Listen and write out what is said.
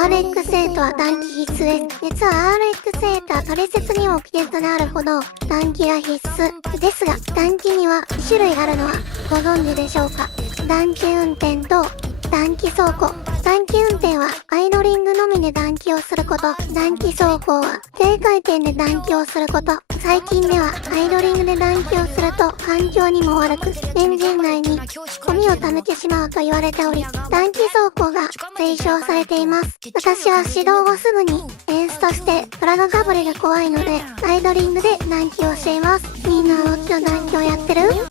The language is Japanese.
RX8 は暖気必須です。実は RX8 はトリセツにも危険となるほど暖気が必須。ですが、暖気には2種類あるのはご存知でしょうか？暖気運転と暖気走行。暖気運転はアイドリングのみで暖気をすること。暖気走行は低回転で暖気をすること。最近ではアイドリングで暖気をすると環境にも悪く、エンジン内にゴミを溜めてしまうと言われており、暖気走行が推奨されています。私は指導後すぐにエンストしてプラグかぶりが怖いので、アイドリングで暖気をしています。みんな動きの暖気をやってる？